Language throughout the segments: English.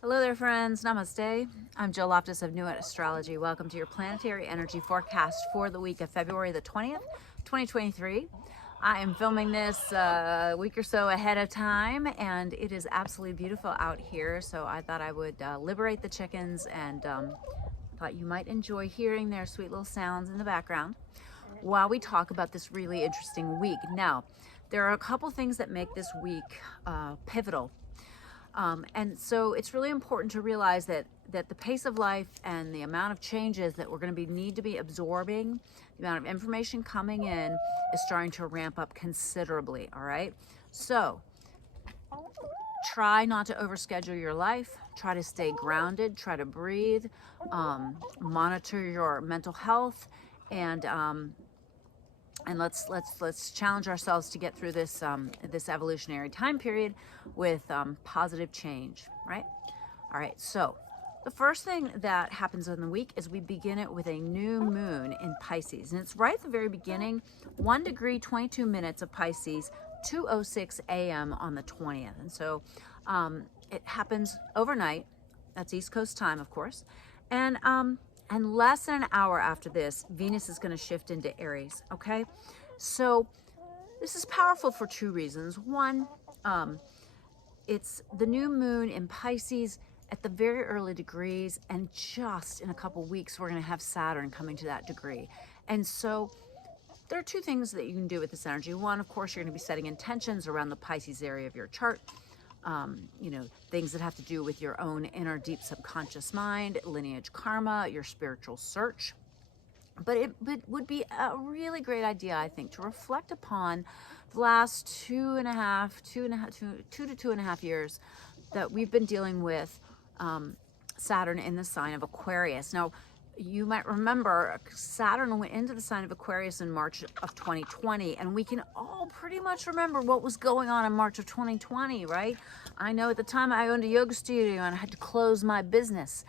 Hello there, friends. Namaste. I'm Jill Loftus of Nuit Astrology. Welcome to your planetary energy forecast for the week of February the 20th, 2023. I am filming this a week or so ahead of time, and it is absolutely beautiful out here. So I thought I would liberate the chickens, and thought you might enjoy hearing their sweet little sounds in the background while we talk about this really interesting week. Now, there are a couple things that make this week pivotal. And so it's really important to realize that the pace of life and the amount of changes that we're going to need to be absorbing, the amount of information coming in is starting to ramp up considerably. All right. So try not to overschedule your life. Try to stay grounded. Try to breathe. Monitor your mental health, and let's challenge ourselves to get through this this evolutionary time period with positive change, right? All right, so the first thing that happens in the week is we begin it with a new moon in Pisces, and it's right at the very beginning, 1 degree 22 minutes of Pisces, 2:06 a.m. on the 20th, and so it happens overnight. That's East Coast time, of course, and less than an hour after this, Venus is going to shift into Aries, okay? So this is powerful for two reasons. One, it's the new moon in Pisces at the very early degrees, and just in a couple weeks, we're going to have Saturn coming to that degree. And so there are two things that you can do with this energy. One, of course, you're going to be setting intentions around the Pisces area of your chart. Things that have to do with your own inner deep subconscious mind, lineage karma, your spiritual search. But it would be a really great idea, I think, to reflect upon the last two to 2.5 years that we've been dealing with Saturn in the sign of Aquarius. Now, you might remember Saturn went into the sign of Aquarius in March of 2020, and we can all pretty much remember what was going on in March of 2020, right? I know at the time I owned a yoga studio and I had to close my business.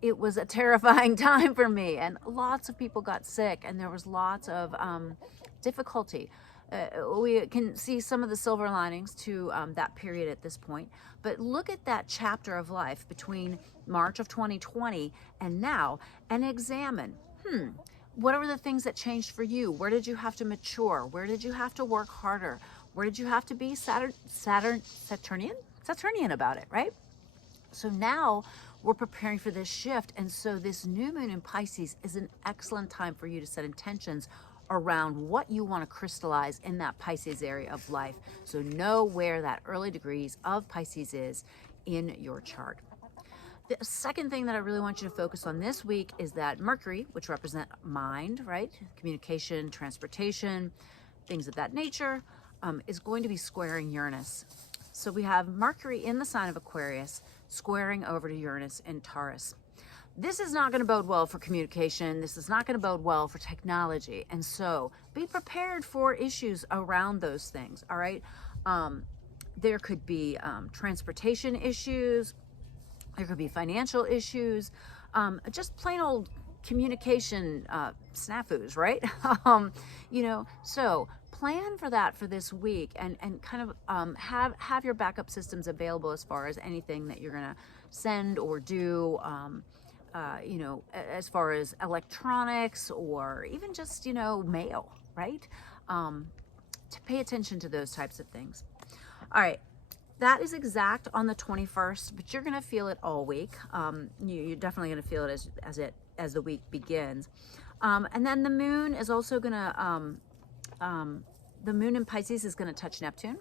It was a terrifying time for me, and lots of people got sick, and there was lots of difficulty. We can see some of the silver linings to that period at this point, but look at that chapter of life between March of 2020 and now, and examine, what are the things that changed for you? Where did you have to mature? Where did you have to work harder? Where did you have to be Saturnian about it, right? So now we're preparing for this shift, and so this new moon in Pisces is an excellent time for you to set intentions around what you want to crystallize in that Pisces area of life. So know where that early degrees of Pisces is in your chart. The second thing that I really want you to focus on this week is that Mercury, which represent mind, right? Communication, transportation, things of that nature, is going to be squaring Uranus. So we have Mercury in the sign of Aquarius squaring over to Uranus in Taurus. This is not going to bode well for communication. This is not going to bode well for technology. And so be prepared for issues around those things, all right? There could be transportation issues. There could be financial issues. Just plain old communication snafus, right? So plan for that for this week, and kind of have your backup systems available as far as anything that you're going to send or do, as far as electronics or even just, mail, right? To pay attention to those types of things. All right. That is exact on the 21st, but you're going to feel it all week. You're definitely going to feel it as the week begins. And then the moon is also going to, the moon in Pisces is going to touch Neptune.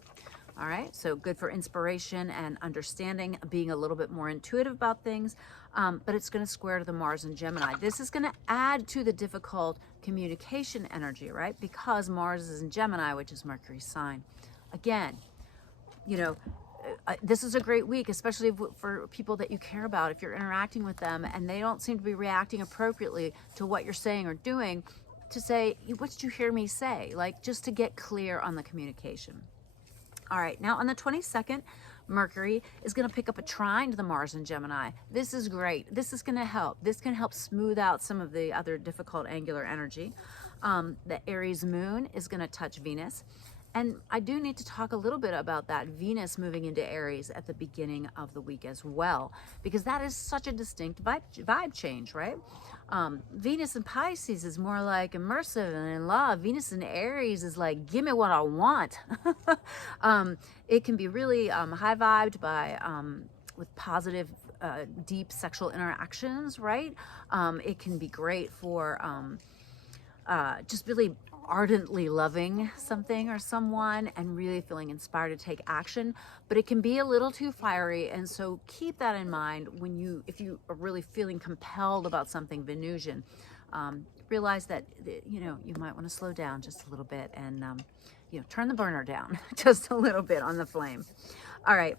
All right, so good for inspiration and understanding, being a little bit more intuitive about things, but it's going to square to the Mars in Gemini. This is going to add to the difficult communication energy, right? Because Mars is in Gemini, which is Mercury's sign. Again, this is a great week, especially for people that you care about. If you're interacting with them and they don't seem to be reacting appropriately to what you're saying or doing, to say, what did you hear me say? Like, just to get clear on the communication. All right, now on the 22nd, Mercury is going to pick up a trine to the Mars in Gemini. This is great. This is going to help. This can help smooth out some of the other difficult angular energy. The Aries moon is going to touch Venus. And I do need to talk a little bit about that Venus moving into Aries at the beginning of the week as well, because that is such a distinct vibe change, right? Venus in Pisces is more like immersive and in love. Venus in Aries is like, give me what I want. It can be really high vibed by with positive, deep sexual interactions, right? It can be great for just really ardently loving something or someone and really feeling inspired to take action, but it can be a little too fiery. And so keep that in mind when if you are really feeling compelled about something Venusian. Realize that, you might want to slow down just a little bit and, turn the burner down just a little bit on the flame. All right.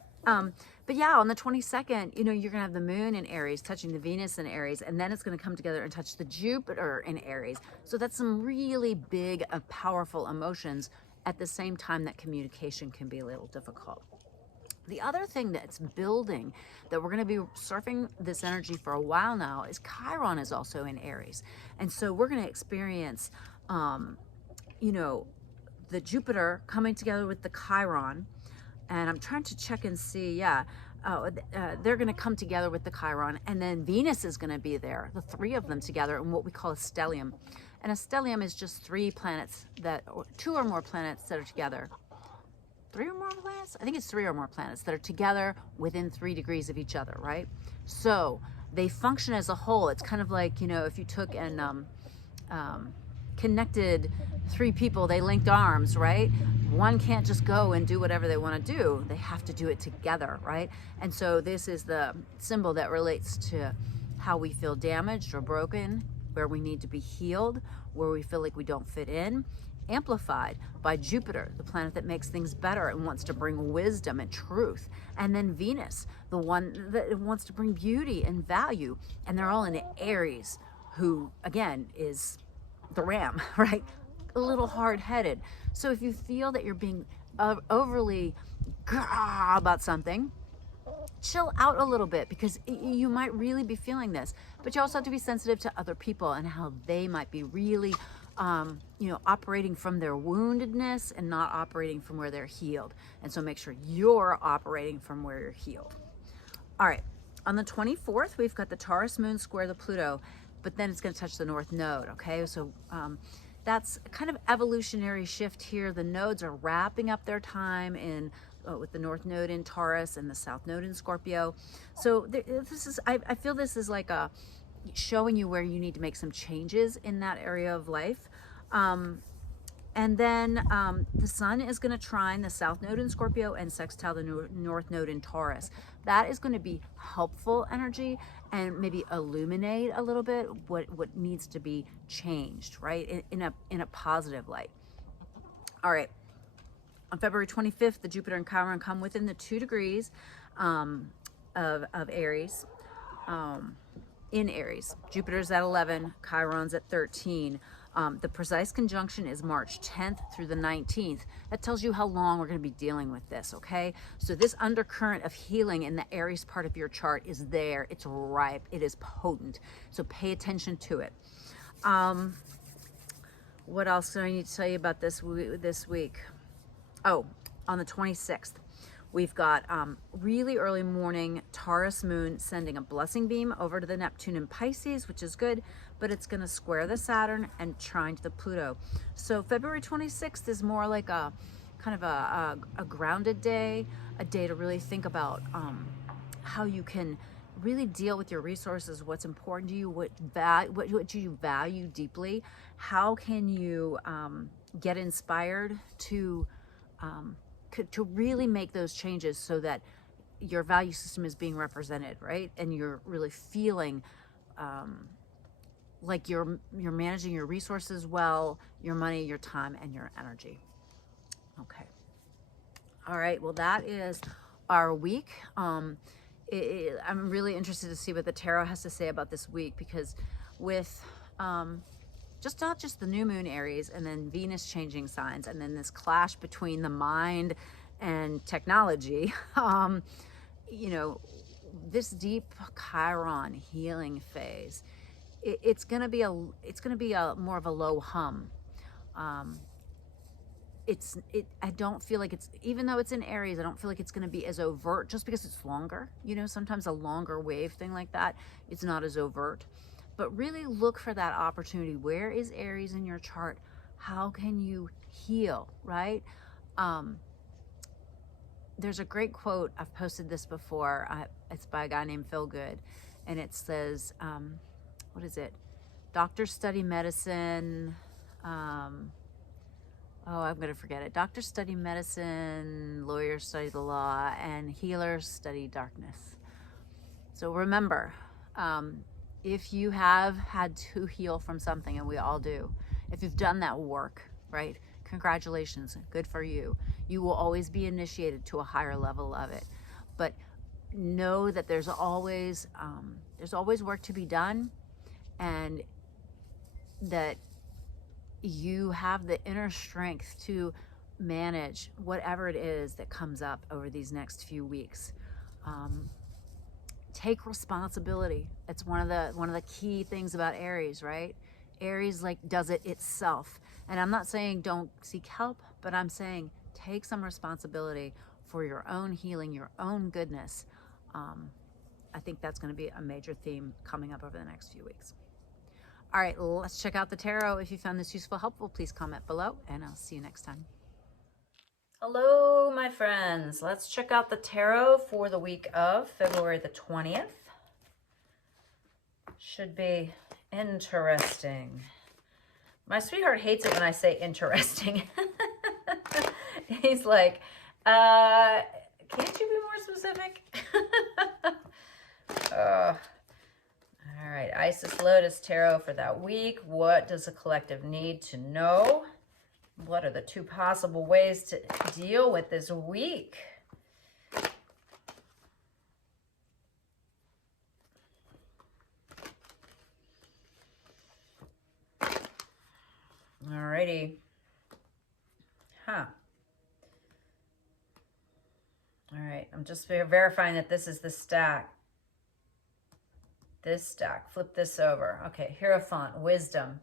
But yeah, on the 22nd, you're gonna have the moon in Aries touching the Venus in Aries, and then it's gonna come together and touch the Jupiter in Aries. So that's some really big, powerful emotions at the same time that communication can be a little difficult. The other thing that's building, that we're going to be surfing this energy for a while now, is Chiron is also in Aries. And so we're going to experience, the Jupiter coming together with the Chiron. And I'm trying to check and see, they're going to come together with the Chiron, and then Venus is going to be there, the three of them together in what we call a stellium. And a stellium is just two or more planets that are together. Three or more planets? I think it's three or more planets that are together within 3 degrees of each other, right? So they function as a whole. It's kind of like, if you took and connected 3 people, they linked arms, right? One can't just go and do whatever they want to do. They have to do it together, right? And so this is the symbol that relates to how we feel damaged or broken, where we need to be healed, where we feel like we don't fit in, amplified by Jupiter, the planet that makes things better and wants to bring wisdom and truth. And then Venus, the one that wants to bring beauty and value. And they're all in Aries, who, again, is the ram, right? A little hard-headed. So if you feel that you're being overly about something, chill out a little bit, because you might really be feeling this. But you also have to be sensitive to other people and how they might be really operating from their woundedness and not operating from where they're healed. And so make sure you're operating from where you're healed. All right, on the 24th, we've got the Taurus moon square the Pluto, but then it's going to touch the North Node, okay? So that's kind of evolutionary shift here. The nodes are wrapping up their time with the North Node in Taurus and the South Node in Scorpio. So I feel this is like showing you where you need to make some changes in that area of life. And then the sun is going to trine the South Node in Scorpio and sextile the North Node in Taurus. That is going to be helpful energy and maybe illuminate a little bit what needs to be changed, right? In a positive light. All right. On February 25th, the Jupiter and Chiron come within the 2 degrees of Aries. In Aries, Jupiter's at 11, Chiron's at 13. The precise conjunction is March 10th through the 19th. That tells you how long we're going to be dealing with this, okay? So this undercurrent of healing in the Aries part of your chart is there. It's ripe. It is potent. So pay attention to it. What else do I need to tell you about this week? Oh, on the 26th. We've got really early morning Taurus moon sending a blessing beam over to the Neptune in Pisces, which is good, but it's going to square the Saturn and trine to the Pluto. So February 26th is more like a kind of a grounded day, a day to really think about how you can really deal with your resources, what's important to you, what you value deeply. How can you get inspired to really make those changes so that your value system is being represented, right? And you're really feeling like you're managing your resources well, your money, your time, and your energy. Okay. All right. Well, that is our week. I'm really interested to see what the tarot has to say about this week, because with not just the new moon Aries and then Venus changing signs and then this clash between the mind and technology, this deep Chiron healing phase, it's going to be a more of a low hum. I don't feel like it's, even though it's in Aries, I don't feel like it's going to be as overt just because it's longer. You know, sometimes a longer wave thing like that, it's not as overt. But really look for that opportunity. Where is Aries in your chart? How can you heal, right? There's a great quote, I've posted this before, it's by a guy named Phil Good, and it says, what is it? Doctors study medicine, I'm going to forget it. Doctors study medicine, lawyers study the law, and healers study darkness. So remember, if you have had to heal from something, and we all do, if you've done that work, right? Congratulations, good for you. You will always be initiated to a higher level of it. But know that there's always work to be done, and that you have the inner strength to manage whatever it is that comes up over these next few weeks. Take responsibility. It's one of the key things about Aries, right? Aries like does it itself. And I'm not saying don't seek help, but I'm saying take some responsibility for your own healing, your own goodness. I think that's going to be a major theme coming up over the next few weeks. All right, let's check out the tarot. If you found this useful, helpful, please comment below, and I'll see you next time. Hello, my friends. Let's check out the tarot for the week of February the 20th. Should be interesting. My sweetheart hates it when I say interesting. He's like, can't you be more specific? All right, Isis Lotus Tarot for that week. What does the collective need to know? What are the two possible ways to deal with this week? All righty. Huh. All right, I'm just verifying that this is the stack. This stack, flip this over. Okay, Hierophant, wisdom.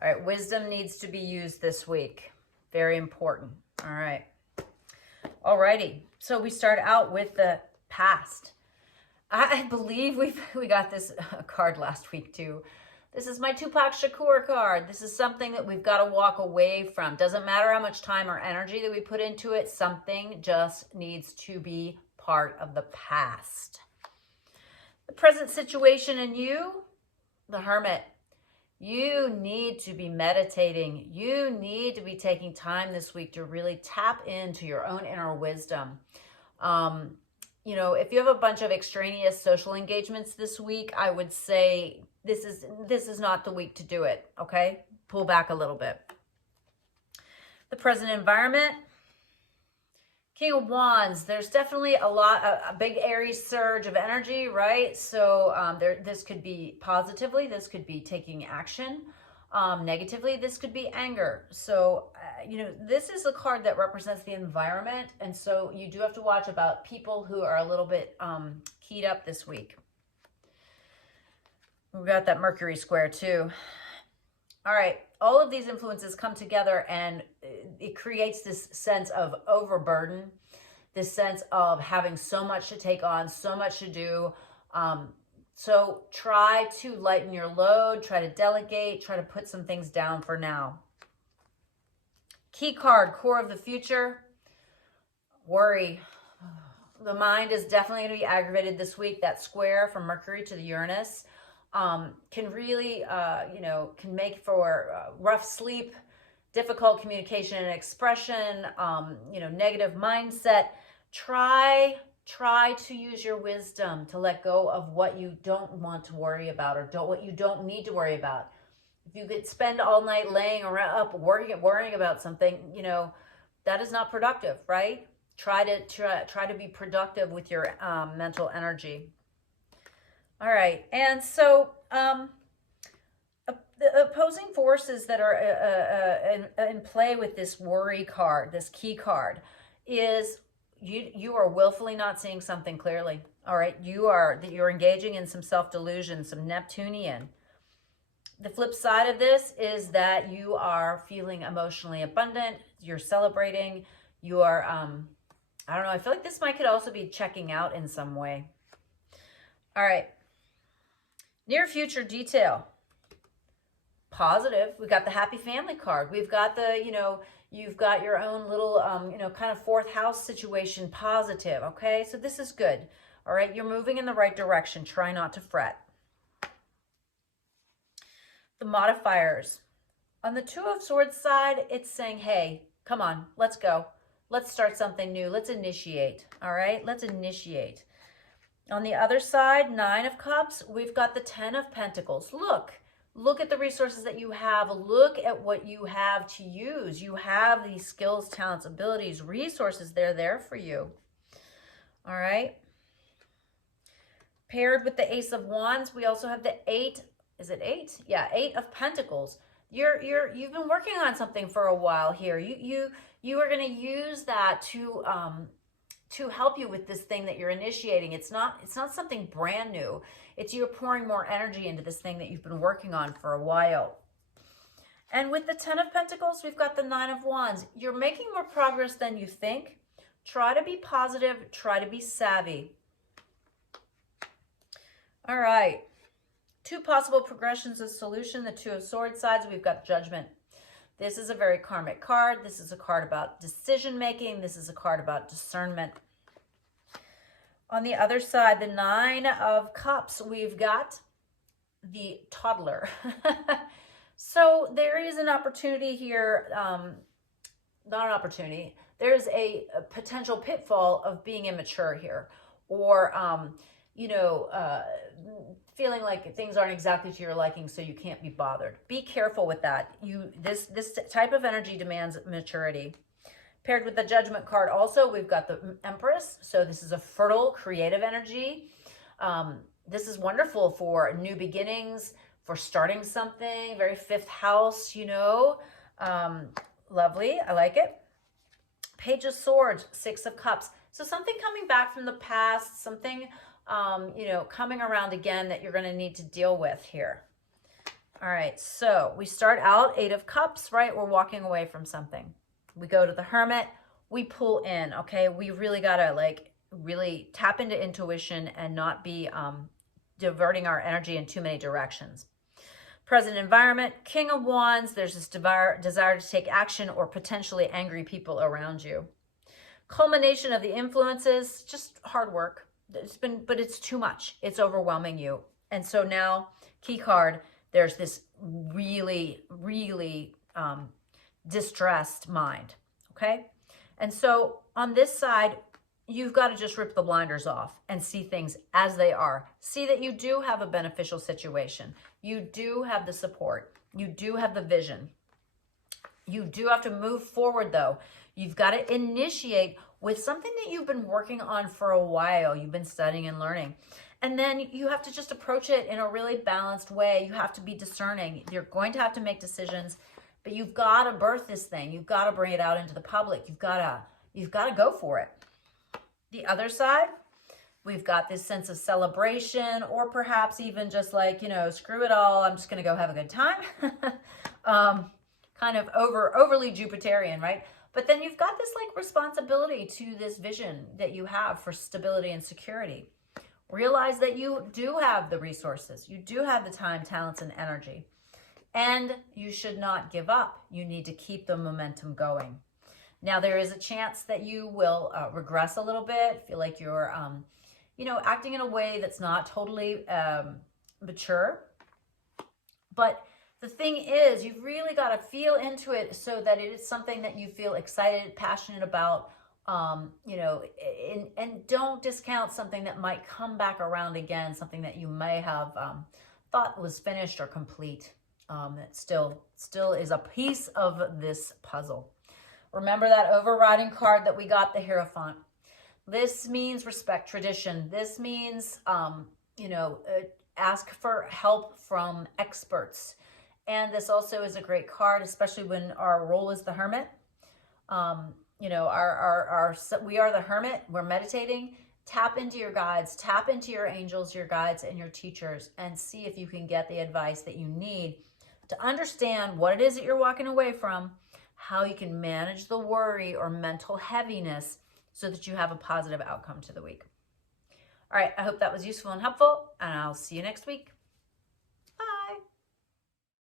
All right, wisdom needs to be used this week. Very important. All right. All righty. So we start out with the past. I believe we got this card last week too. This is my Tupac Shakur card. This is something that we've got to walk away from. Doesn't matter how much time or energy that we put into it. Something just needs to be part of the past. The present situation in you, the Hermit, you need to be meditating. You need to be taking time this week to really tap into your own inner wisdom. You know, if you have a bunch of extraneous social engagements this week, I would say this is not the week to do it, okay? Pull back a little bit. The present environment, King of Wands, there's definitely a big Aries surge of energy, right? So this could be positively, this could be taking action. Negatively, this could be anger. So, you know, this is a card that represents the environment. And so you do have to watch about people who are a little bit keyed up this week. We've got that Mercury square too. All right, all of these influences come together and it creates this sense of overburden, this sense of having so much to take on, so much to do. So try to lighten your load, try to delegate, try to put some things down for now. Key card, core of the future, worry. The mind is definitely going to be aggravated this week. That square from Mercury to the Uranus can really, you know, can make for rough sleep, difficult communication and expression, you know, negative mindset. Try to use your wisdom to let go of what you don't want to worry about or what you don't need to worry about. If you could spend all night laying around up worrying about something, you know, that is not productive, right? Try to be productive with your mental energy. All right, and so the opposing forces that are in play with this worry card, this key card, is you are willfully not seeing something clearly. All right, you're engaging in some self-delusion, some Neptunian. The flip side of this is that you are feeling emotionally abundant. You're celebrating. You are, I don't know, I feel like this could also be checking out in some way. All right. Near future detail. Positive. We've got the happy family card. We've got the, you've got your own little, kind of fourth house situation. Positive. Okay. So this is good. All right. You're moving in the right direction. Try not to fret. The modifiers. On the Two of Swords side, it's saying, hey, come on, let's go. Let's start something new. Let's initiate. All right. Let's initiate. On the other side, Nine of Cups, we've got the Ten of Pentacles. Look at the resources that you have. Look at what you have to use. You have these skills, talents, abilities, resources. They're there for you. All right. Paired with the Ace of Wands, we also have the Eight. Is it 8? Yeah, 8 of Pentacles. You've been working on something for a while here. You are going to use that to help you with this thing that you're initiating. It's not something brand new. It's you're pouring more energy into this thing that you've been working on for a while. And with the 10 of Pentacles, we've got the 9 of Wands. You're making more progress than you think. Try to be positive. Try to be savvy. All right. 2 possible progressions of solution. The Two of Swords sides, we've got Judgment. This is a very karmic card. This is a card about decision making. This is a card about discernment. On the other side, the 9 of Cups, we've got the toddler. So there is an opportunity here, not an opportunity. There's a potential pitfall of being immature here, or, feeling like things aren't exactly to your liking, so you can't be bothered. Be careful with that. This type of energy demands maturity. Paired with the Judgment card also, we've got the Empress. So this is a fertile, creative energy. This is wonderful for new beginnings, for starting something. Very 5th house, lovely. I like it. Page of Swords, 6 of Cups. So something coming back from the past, something coming around again that you're going to need to deal with here. All right, so we start out 8 of Cups, right? We're walking away from something. We go to the Hermit, we pull in, okay? We really got to really tap into intuition and not be diverting our energy in too many directions. Present environment, King of Wands, there's this desire to take action or potentially angry people around you. Culmination of the influences, just hard work. But it's too much. It's overwhelming you. And so now, key card, there's this really, really distressed mind, okay? And so on this side, you've got to just rip the blinders off and see things as they are. See that you do have a beneficial situation. You do have the support. You do have the vision. You do have to move forward, though. You've got to initiate with something that you've been working on for a while. You've been studying and learning. And then you have to just approach it in a really balanced way. You have to be discerning. You're going to have to make decisions, but you've got to birth this thing. You've got to bring it out into the public. You've got to go for it. The other side, we've got this sense of celebration, or perhaps even just screw it all. I'm just going to go have a good time. Kind of overly Jupiterian, right? But then you've got this responsibility to this vision that you have for stability and security. Realize that you do have the resources. You do have the time, talents, and energy. And you should not give up. You need to keep the momentum going. Now, there is a chance that you will regress a little bit, feel like you're, acting in a way that's not totally mature. But the thing is, you've really got to feel into it so that it is something that you feel excited, passionate about, and don't discount something that might come back around again, something that you may have thought was finished or complete. That still is a piece of this puzzle. Remember that overriding card that we got, the Hierophant. This means respect tradition. This means, ask for help from experts. And this also is a great card, especially when our role is the Hermit. We are the Hermit. We're meditating. tap into your guides, tap into your angels, your guides, and your teachers, and see if you can get the advice that you need to understand what it is that you're walking away from, how you can manage the worry or mental heaviness so that you have a positive outcome to the week. All right, I hope that was useful and helpful, and I'll see you next week.